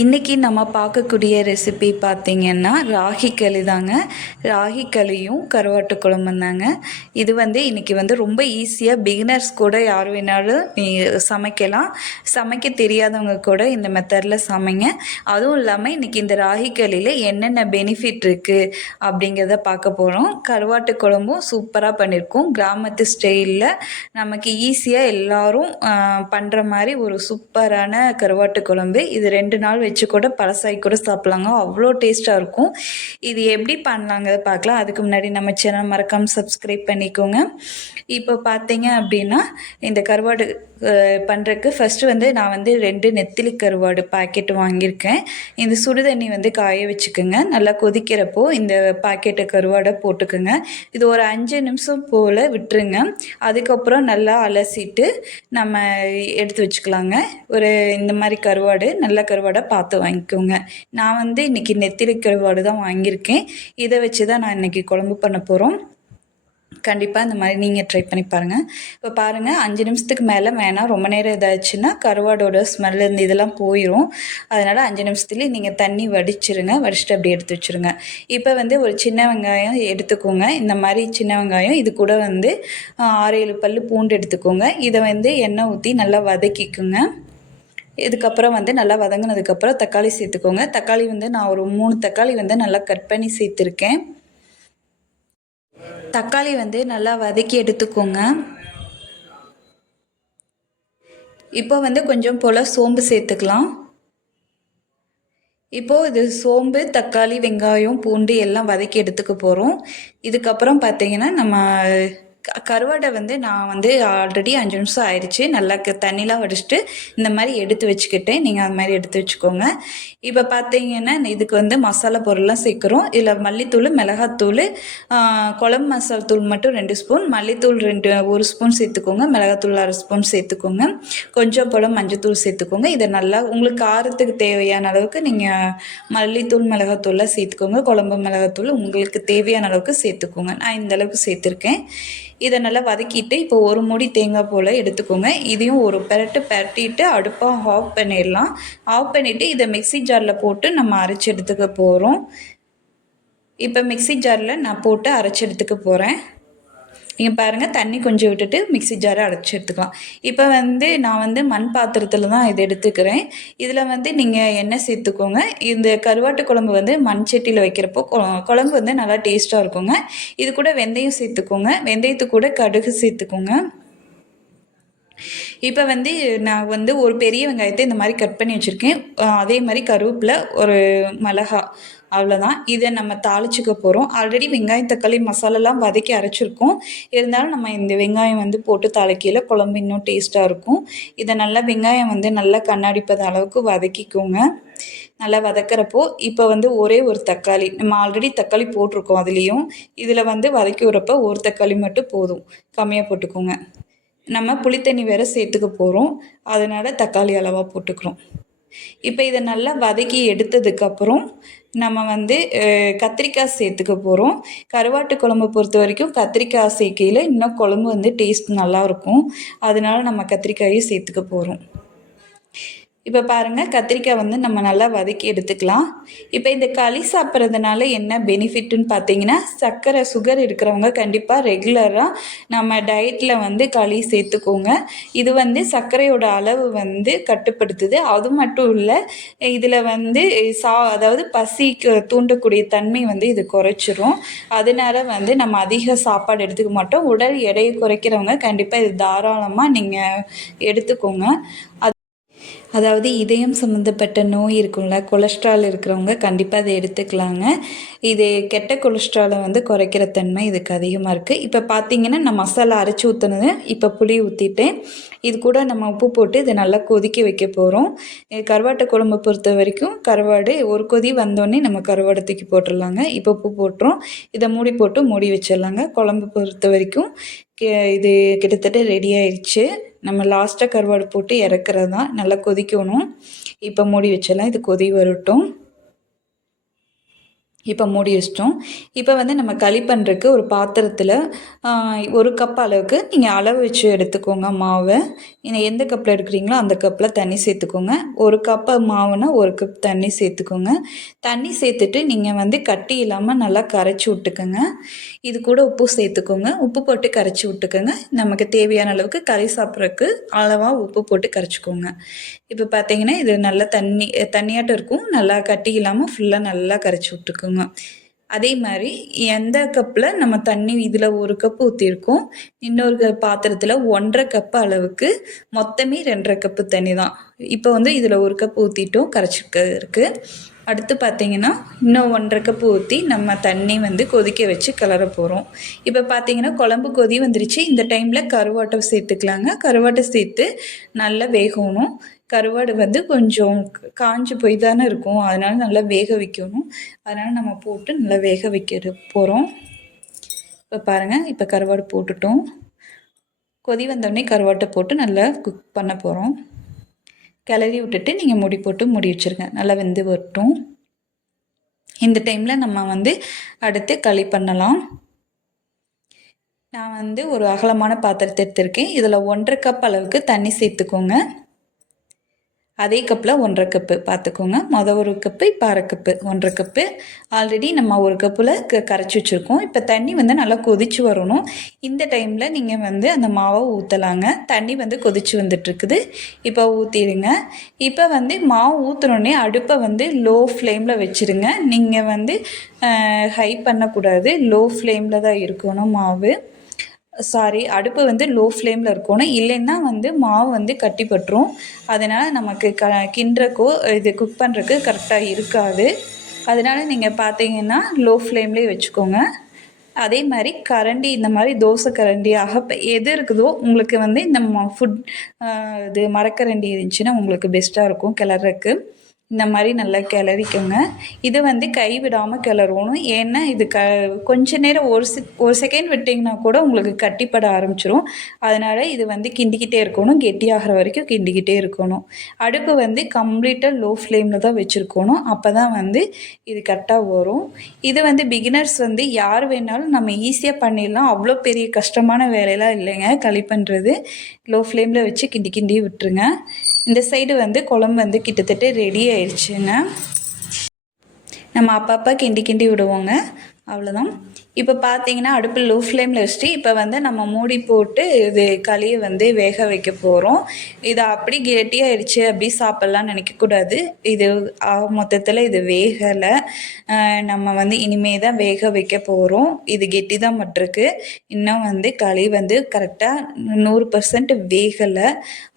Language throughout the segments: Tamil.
இன்றைக்கி நம்ம பார்க்கக்கூடிய ரெசிபி பார்த்திங்கன்னா ராகி களி தாங்க. ராகி களியும் கருவாட்டு குழம்பும் தாங்க. இது வந்து இன்றைக்கி வந்து ரொம்ப ஈஸியாக பிகினர்ஸ் கூட யார் வேணாலும் நீ சமைக்கலாம். சமைக்க தெரியாதவங்க கூட இந்த மெத்தடில் சமைங்க. அதுவும் இல்லாமல் இன்றைக்கி இந்த ராகி களியில் என்னென்ன பெனிஃபிட் இருக்குது அப்படிங்கிறத பார்க்க போகிறோம் கருவாட்டு குழம்பும் சூப்பராக பண்ணியிருக்கோம் கிராமத்து ஸ்டைலில் நமக்கு ஈஸியாக எல்லோரும் பண்ணுற மாதிரி ஒரு சூப்பரான கருவாட்டு குழம்பு. இது ரெண்டு நாள் வச்சு கூட பழசாகி கூட சாப்பிட்லாங்க. அவ்வளோ டேஸ்ட்டாக இருக்கும். இது எப்படி பண்ணலாங்க பார்க்கலாம். அதுக்கு முன்னாடி நம்ம சேனல் மறக்காமல் சப்ஸ்கிரைப் பண்ணிக்கோங்க. இப்போ பார்த்தீங்க அப்படின்னா இந்த கருவாடு பண்ணுறதுக்கு ஃபஸ்ட்டு வந்து நான் வந்து ரெண்டு நெத்திலி கருவாடு பாக்கெட் வாங்கியிருக்கேன். இந்த சுடுதண்ணி வந்து காய வச்சுக்கோங்க. நல்லா கொதிக்கிறப்போ இந்த பாக்கெட்டு கருவாடை போட்டுக்கோங்க. இது ஒரு அஞ்சு நிமிஷம் போல் விட்டுருங்க. அதுக்கப்புறம் நல்லா அலசிட்டு நம்ம எடுத்து வச்சுக்கலாங்க. ஒரு இந்த மாதிரி கருவாடு நல்ல கருவாடை பார்த்து வாங்கிக்கோங்க. நான் வந்து இன்றைக்கி நெத்திலி கருவாடு தான் வாங்கியிருக்கேன். இதை வச்சு தான் நான் இன்றைக்கி குழம்பு பண்ண போகிறோம் கண்டிப்பாக இந்த மாதிரி நீங்கள் ட்ரை பண்ணி பாருங்கள் இப்போ பாருங்கள் அஞ்சு நிமிஷத்துக்கு மேலே வேணாம். ரொம்ப நேரம் இதாச்சுன்னா கருவாடோட ஸ்மெல் இந்த இதெல்லாம் போயிடும் அதனால் அஞ்சு நிமிஷத்துலேயே நீங்கள் தண்ணி வடிச்சிருங்க. வடிச்சிட்டு அப்படி எடுத்து வச்சுருங்க. இப்போ வந்து ஒரு சின்ன வெங்காயம் எடுத்துக்கோங்க. இந்த மாதிரி சின்ன வெங்காயம் இது கூட வந்து ஆறு ஏழு பல் பூண்டு எடுத்துக்கோங்க. இதை வந்து எண்ணெய் ஊற்றி நல்லா வதக்கிக்குங்க. இதுக்கப்புறம் வந்து நல்லா வதங்கினதுக்கப்புறம் தக்காளி சேர்த்துக்கோங்க. தக்காளி வந்து நான் ஒரு மூணு தக்காளி வந்து நல்லா கட் பண்ணி சேர்த்துருக்கேன். தக்காளி வந்து நல்லா வதக்கி எடுத்துக்கோங்க. இப்போ வந்து கொஞ்சம் போல் சோம்பு சேர்த்துக்கலாம். இப்போது இது சோம்பு தக்காளி வெங்காயம் பூண்டு எல்லாம் வதக்கி எடுத்துக்க போகிறோம் இதுக்கப்புறம் பார்த்திங்கன்னா நம்ம கருவாடை வந்து நான் வந்து ஆல்ரெடி அஞ்சு நிமிஷம் ஆயிடுச்சு நல்லா தண்ணிலாம் வடிச்சிட்டு இந்த மாதிரி எடுத்து வச்சுக்கிட்டேன். நீங்கள் அது மாதிரி எடுத்து வச்சுக்கோங்க. இப்போ பார்த்தீங்கன்னா இதுக்கு வந்து மசாலா பொருள்லாம் சேர்க்குறோம். இதில் மல்லித்தூள் மிளகாத்தூள் குழம்பு மசாலா தூள் மட்டும் ரெண்டு ஸ்பூன். மல்லித்தூள் ரெண்டு ஒரு ஸ்பூன் சேர்த்துக்கோங்க. மிளகாத்தூள் அரை ஸ்பூன் சேர்த்துக்கோங்க. கொஞ்சம் போல் மஞ்சத்தூள் சேர்த்துக்கோங்க. இதை நல்லா உங்களுக்கு காரத்துக்கு தேவையான அளவுக்கு நீங்கள் மல்லித்தூள் மிளகாத்தூள்லாம் சேர்த்துக்கோங்க. குழம்பு மிளகாத்தூள் உங்களுக்கு தேவையான அளவுக்கு சேர்த்துக்கோங்க. நான் இந்த அளவுக்கு சேர்த்துருக்கேன். இதை நல்லா வதக்கிட்டு இப்போ ஒரு மூடி தேங்காய் போல் எடுத்துக்கோங்க. இதையும் ஒரு பரட்டு பரட்டிட்டு அடுப்பாக ஆஃப் பண்ணிடலாம். ஆஃப் பண்ணிவிட்டு இதை மிக்சி ஜாரில் போட்டு நம்ம அரைச்சி எடுத்துக்க போகிறோம் இப்போ மிக்சி ஜாரில் நான் போட்டு அரைச்சி எடுத்துக்க போகிறேன் நீங்கள் பாருங்கள் தண்ணி கொஞ்சம் விட்டுட்டு மிக்சி ஜாரை அடைச்சி எடுத்துக்கலாம். இப்போ வந்து நான் வந்து மண் பாத்திரத்தில் தான் இதை எடுத்துக்கிறேன். இதில் வந்து நீங்கள் எண்ணெய் சேர்த்துக்கோங்க. இந்த கருவாட்டு குழம்பு வந்து மண் சட்டியில் வைக்கிறப்போ குழம்பு வந்து நல்லா டேஸ்ட்டாக இருக்குங்க. இது கூட வெந்தயம் சேர்த்துக்கோங்க. வெந்தயத்து கூட கடுகு சேர்த்துக்கோங்க. இப்போ வந்து நான் வந்து ஒரு பெரிய வெங்காயத்தை இந்த மாதிரி கட் பண்ணி வச்சுருக்கேன். அதே மாதிரி கருவேப்பில் ஒரு மிளகா அவ்வளோதான் இதை நம்ம தாளிச்சுக்க போகிறோம் ஆல்ரெடி வெங்காயம் தக்காளி மசாலாலாம் வதக்கி அரைச்சிருக்கோம். இருந்தாலும் நம்ம இந்த வெங்காயம் வந்து போட்டு தாளிக்கையில் குழம்பு இன்னும் டேஸ்ட்டாக இருக்கும். இதை நல்லா வெங்காயம் வந்து நல்லா கண்ணாடிப்பத அளவுக்கு வதக்கிக்கோங்க. நல்லா வதக்கிறப்போ இப்போ வந்து ஒரே ஒரு தக்காளி நம்ம ஆல்ரெடி தக்காளி போட்டிருக்கோம் அதுலேயும். இதில் வந்து வதக்கி விட்றப்ப ஒரு தக்காளி மட்டும் போதும். கம்மியாக போட்டுக்கோங்க. நம்ம புளித்தண்ணி வேறு சேர்த்துக்க போகிறோம் அதனால் தக்காளி அளவாக போட்டுக்கிறோம். இப்போ இதை நல்லா வதக்கி எடுத்ததுக்கப்புறம் நம்ம வந்து கத்திரிக்காய் சேர்த்துக்க போகிறோம் கருவாட்டு குழம்பு பொறுத்த வரைக்கும் கத்திரிக்காய் சேர்க்கையில் இன்னும் குழம்பு வந்து டேஸ்ட் நல்லாயிருக்கும் அதனால நம்ம கத்திரிக்காயும் சேர்த்துக்க போகிறோம் இப்போ பாருங்கள் கத்திரிக்காய் வந்து நம்ம நல்லா வதக்கி எடுத்துக்கலாம். இப்போ இந்த களி சாப்பிட்றதுனால என்ன பெனிஃபிட்டுன்னு பார்த்தீங்கன்னா சர்க்கரை சுகர் இருக்கிறவங்க கண்டிப்பாக ரெகுலராக நம்ம டயட்டில் வந்து களி சேர்த்துக்கோங்க. இது வந்து சர்க்கரையோட அளவு வந்து கட்டுப்படுத்துது. அது மட்டும் இல்லை இதில் வந்து சா அதாவது பசிக்கு தூண்டக்கூடிய தன்மை வந்து இது குறைச்சிரும். அதனால வந்து நம்ம அதிக சாப்பாடு எடுத்துக்க மாட்டோம். உடல் எடையை குறைக்கிறவங்க கண்டிப்பாக இது தாராளமாக நீங்கள் எடுத்துக்கோங்க. அதாவது இதயம் சம்மந்தப்பட்ட நோய் இருக்கும்ல கொலஸ்ட்ரால் இருக்கிறவங்க கண்டிப்பாக அதை எடுத்துக்கலாங்க. இது கெட்ட கொலஸ்ட்ராலை வந்து குறைக்கிற தன்மை இதுக்கு அதிகமாக இருக்குது இப்போ பார்த்தீங்கன்னா நான் மசாலா அரைச்சி ஊற்றுனது இப்போ புளி ஊற்றிட்டேன் இது கூட நம்ம உப்பு போட்டு இதை நல்லா கொதிக்க வைக்க போகிறோம் கருவாட்டை குழம்பு பொறுத்த வரைக்கும் கருவாடு ஒரு கொதி வந்தோடனே நம்ம கருவாடை தூக்கி போட்டுடலாங்க. இப்போ உப்பு போட்டுரும் இதை மூடி போட்டு மூடி வச்சிடலாங்க. குழம்பு பொறுத்த வரைக்கும் இது கிட்டத்தட்ட ரெடி ஆயிடுச்சு. நம்ம லாஸ்ட்டாக கருவாடு போட்டு இறக்குறது தான் நல்லா கொதிக்கணும். இப்போ மூடி வச்சிடலாம். இது கொதி வரட்டும். இப்போ மூடி வச்சிட்டோம். இப்போ வந்து நம்ம களி பண்ணுறதுக்கு ஒரு பாத்திரத்தில் ஒரு கப் அளவுக்கு நீங்கள் அளவு வச்சு எடுத்துக்கோங்க மாவை. நீங்கள் எந்த கப்பில் எடுக்கிறீங்களோ அந்த கப்பில் தண்ணி சேர்த்துக்கோங்க. ஒரு கப்பு மாவுனா ஒரு கப் தண்ணி சேர்த்துக்கோங்க. தண்ணி சேர்த்துட்டு நீங்கள் வந்து கட்டி இல்லாமல் நல்லா கரைச்சி விட்டுக்கோங்க. இது கூட உப்பு சேர்த்துக்கோங்க. உப்பு போட்டு கரைச்சி விட்டுக்கோங்க. நமக்கு தேவையான அளவுக்கு களி சாப்பிட்றதுக்கு அளவாக உப்பு போட்டு கரைச்சிக்கோங்க. இப்போ பார்த்தீங்கன்னா இது நல்லா தண்ணி தண்ணியாட்டம் இருக்கும். நல்லா கட்டி இல்லாமல் ஃபுல்லாக நல்லா கரைச்சி விட்டுக்கோங்க. அதே மாதிரி எந்த கப்பில் நம்ம தண்ணி இதில் ஒரு கப் ஊற்றிருக்கோம் இன்னொரு க- பாத்திரத்தில் ஒன்றரை கப் அளவுக்கு மொத்தமே ரெண்டரை கப்பு தண்ணி தான். இப்போ வந்து இதில் ஒரு கப் ஊற்றிட்டோம் கரைச்சிக்க இருக்குது அடுத்து பார்த்தீங்கன்னா இன்னும் ஒன்றரை கப்பு ஊற்றி நம்ம தண்ணி வந்து கொதிக்க வச்சு கிளற போகிறோம் இப்போ பார்த்தீங்கன்னா குழம்பு கொதி வந்துருச்சு. இந்த டைமில் கருவாட்டை சேர்த்துக்கலாங்க. கருவாட்டை சேர்த்து நல்லா வேகணும். கருவாடு வந்து கொஞ்சம் காஞ்சி போய் தானே இருக்கும். அதனால் நல்லா வேக வைக்கணும். அதனால் நம்ம போட்டு நல்லா வேக வைக்க போகிறோம் இப்போ பாருங்கள் இப்போ கருவாடு போட்டுட்டோம். கொதி வந்தோடனே கருவாட்டை போட்டு நல்லா குக் பண்ண போகிறோம் கிளறி விட்டுட்டு நீங்கள் முடி போட்டு முடி வச்சுருங்க. நல்லா வெந்து வரட்டும். இந்த டைமில் நம்ம வந்து அடுத்து களி பண்ணலாம். நான் வந்து ஒரு அகலமான பாத்திரத்தை எடுத்திருக்கேன். இதில் ஒன்றரை கப் அளவுக்கு தண்ணி சேர்த்துக்கோங்க. அதே கப்பில் ஒன்றரை கப்பு பார்த்துக்கோங்க மொதல் ஒரு கப்பு இப்போ அரை கப்பு ஒன்றரை கப்பு ஆல்ரெடி நம்ம ஒரு கப்பில் க கரைச்சி வச்சுருக்கோம். இப்போ தண்ணி வந்து நல்லா கொதிச்சு வரணும். இந்த டைமில் நீங்கள் வந்து அந்த மாவை ஊற்றலாங்க தண்ணி வந்து கொதிச்சு வந்துட்டுருக்குது. இப்போ ஊற்றிடுங்க இப்போ வந்து மாவு ஊற்றுனோடனே அடுப்பை வந்து லோ ஃப்ளேமில் வச்சுருங்க. நீங்கள் வந்து ஹை பண்ணக்கூடாது. லோ ஃப்ளேமில் தான் இருக்கணும் மாவு. சாரி அடுப்பு வந்து லோ ஃப்ளேமில் இருக்கணும். இல்லைன்னா வந்து மாவு வந்து கட்டிப்பட்டுரும் அதனால் நமக்கு க கிண்டுறக்கோ இது குக் பண்ணுறக்கு கரெக்டாக இருக்காது. அதனால் நீங்கள் பார்த்தீங்கன்னா லோ ஃப்ளேம்லேயே வச்சுக்கோங்க. அதே மாதிரி கரண்டி இந்த மாதிரி தோசை கரண்டி அகப்ப எது இருக்குதோ உங்களுக்கு வந்து இந்த ஃபுட் இது மரக்கரண்டி இருந்துச்சுன்னா உங்களுக்கு பெஸ்ட்டாக இருக்கும் கிளறக்கு. இந்த மாதிரி நல்லா கிளறிக்கோங்க. இது வந்து கை விடாமல் கிளறணும். ஏன்னா இது க கொஞ்ச நேரம் ஒரு செ ஒரு செகண்ட் விட்டிங்கன்னா கூட உங்களுக்கு கட்டிப்பட ஆரம்பிச்சிரும். அதனால் இது வந்து கிண்டிக்கிட்டே இருக்கணும். கெட்டியாகிற வரைக்கும் கிண்டிக்கிட்டே இருக்கணும். அடுப்பு வந்து கம்ப்ளீட்டாக லோ ஃப்ளேமில் தான் வச்சுருக்கணும். அப்போ தான் வந்து இது கரெக்டாக வரும். இது வந்து பிகினர்ஸ் வந்து யார் வேணாலும் நம்ம ஈஸியாக பண்ணிடலாம். அவ்வளோ பெரிய கஷ்டமான வேலையெல்லாம் இல்லைங்க. களி பண்ணுறது லோ ஃப்ளேமில் வச்சு கிண்டி கிண்டி விட்டுருங்க. இந்த சைடு வந்து குழம்பு வந்து கிட்டத்தட்ட ரெடி ஆயிடுச்சுங்க. நம்ம அப்பப்போ கிண்டி கிண்டி விடுவோங்க. அவ்வளோதான் இப்போ பார்த்தீங்கன்னா அடுப்பில் லோ ஃப்ளேமில் வச்சுட்டு இப்போ வந்து நம்ம மூடி போட்டு இது களியை வந்து வேக வைக்க போகிறோம் இது அப்படி கெட்டியாயிடுச்சு அப்படி சாப்பிட்லான்னு நினைக்கக்கூடாது. இது மொத்தத்தில் இது வேகலை. நம்ம வந்து இனிமே தான் வேக வைக்க போகிறோம் இது கெட்டி தான் மட்டிருக்கு இன்னும் வந்து களி வந்து கரெக்டாக நூறு பர்சன்ட் வேகலை.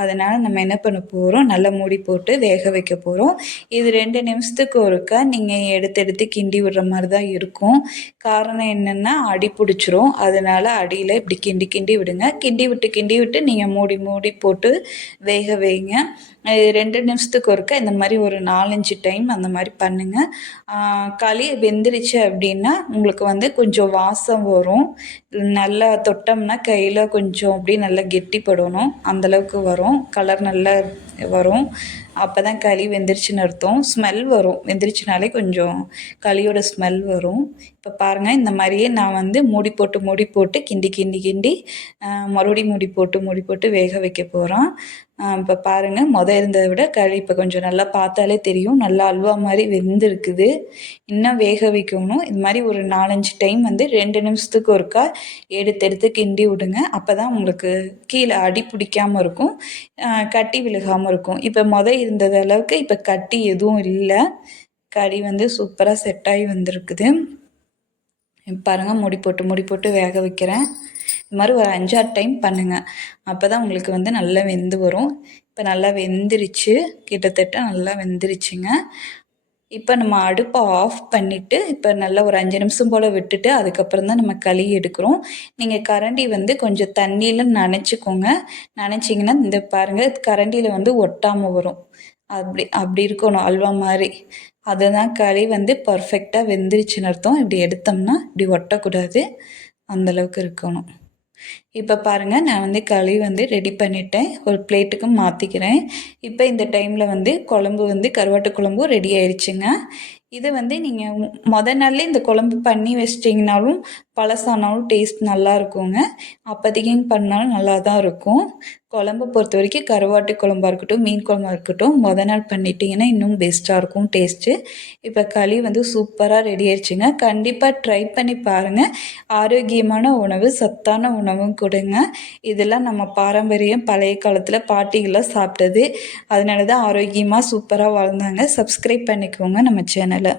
அதனால் நம்ம என்ன பண்ண போகிறோம் நல்லா மூடி போட்டு வேக வைக்க போகிறோம் இது ரெண்டு நிமிஷத்துக்கு ஒருக்கா நீங்கள் எடுத்து எடுத்து கிண்டி விடுற மாதிரி தான் இருக்கும். காரணம் என்னென்னா அடி பிடிச்சிரும். அதனால் அடியில் இப்படி கிண்டி கிண்டி விடுங்க. கிண்டி விட்டு கிண்டி விட்டு நீங்கள் மூடி மூடி போட்டு வேக வைங்க. ரெண்டு நிமிஷத்துக்கு ஒருக்க இந்த மாதிரி ஒரு நாலஞ்சு டைம் அந்த மாதிரி பண்ணுங்கள் களி வெந்துருச்சு அப்படின்னா உங்களுக்கு வந்து கொஞ்சம் வாசம் வரும். நல்லா தொட்டோம்னா கையில் கொஞ்சம் அப்படி நல்லா கெட்டிப்படணும். அந்தளவுக்கு வரும். கலர் நல்லா வரும். அப்போ தான் களி வெந்துருச்சுன்னு அர்த்தம். ஸ்மெல் வரும். வெந்துருச்சுனாலே கொஞ்சம் களியோட ஸ்மெல் வரும். இப்போ பாருங்கள் இந்த மாதிரியே நான் வந்து மூடி போட்டு மூடி போட்டு கிண்டி கிண்டி கிண்டி மறுபடியும் மூடி போட்டு மூடி போட்டு வேக வைக்க போகிறோம் இப்போ பாருங்கள் மொதல் இருந்ததை விட களி இப்போ கொஞ்சம் நல்லா பார்த்தாலே தெரியும். நல்லா அல்வா மாதிரி வெந்திருக்குது. இன்னும் வேக வைக்கணும். இது மாதிரி ஒரு நாலஞ்சு டைம் வந்து ரெண்டு நிமிஷத்துக்கு ஒருக்கா எடுத்து எடுத்து கிண்டி விடுங்க. அப்போ தான் உங்களுக்கு கீழே அடி பிடிக்காமல் இருக்கும். கட்டி விழுகாமல் இருக்கும். இப்போ மொதல் இருந்தது அளவுக்கு இப்போ கட்டி எதுவும் இல்லை. கறி வந்து சூப்பராக செட் ஆகி வந்திருக்குது. பாருங்கள் முடி போட்டு முடி போட்டு வேக வைக்கிறேன். இது மாதிரி ஒரு அஞ்சாறு டைம் பண்ணுங்கள் அப்போ தான் உங்களுக்கு வந்து நல்லா வெந்து வரும். இப்போ நல்லா வெந்துருச்சு. கிட்டத்தட்ட நல்லா வெந்துருச்சுங்க. இப்போ நம்ம அடுப்பை ஆஃப் பண்ணிவிட்டு இப்போ நல்லா ஒரு அஞ்சு நிமிஷம் போல் விட்டுட்டு அதுக்கப்புறம் தான் நம்ம களி எடுக்கிறோம். நீங்கள் கரண்டி வந்து கொஞ்சம் தண்ணியில் நனைச்சிக்கோங்க. நினச்சிங்கன்னா இந்த பாருங்கள் கரண்டியில் வந்து ஒட்டாமல் வரும். அப்படி அப்படி இருக்கணும் அல்வா மாதிரி. அதுதான் களி வந்து பர்ஃபெக்டாக வெந்துருச்சுன்னு அர்த்தம். இப்படி எடுத்தோம்னா இப்படி ஒட்டக்கூடாது. அந்தளவுக்கு இருக்கணும். இப்போ பாருங்கள் நான் வந்து களி வந்து ரெடி பண்ணிட்டேன். ஒரு பிளேட்டுக்கு மாற்றிக்கிறேன் இப்போ இந்த டைமில் வந்து குழம்பு வந்து கருவாட்டு குழம்பும் ரெடி ஆயிடுச்சுங்க இது வந்து நீங்கள் மொதல் நாள்லே இந்த குழம்பு பண்ணி வச்சிட்டிங்கனாலும் பழசானாலும் டேஸ்ட் நல்லா இருக்குங்க. அப்போதைக்கு பண்ணாலும் நல்லா தான் இருக்கும். குழம்பு பொறுத்த வரைக்கும் கருவாட்டு குழம்பாக இருக்கட்டும் மீன் குழம்பாக இருக்கட்டும் மொதல் நாள் பண்ணிட்டீங்கன்னா இன்னும் பெஸ்ட்டாக இருக்கும் டேஸ்ட்டு இப்போ களி வந்து சூப்பராக ரெடி ஆயிடுச்சுங்க. கண்டிப்பாக ட்ரை பண்ணி பாருங்கள் ஆரோக்கியமான உணவு சத்தான உணவும் கொடுங்க. இதெல்லாம் நம்ம பாரம்பரியம் பழைய காலத்தில் பாட்டிகள்லாம் சாப்பிட்டது. அதனால தான் ஆரோக்கியமாக சூப்பராக வாழ்ந்தாங்க. சப்ஸ்கிரைப் பண்ணிக்கோங்க நம்ம சேனலை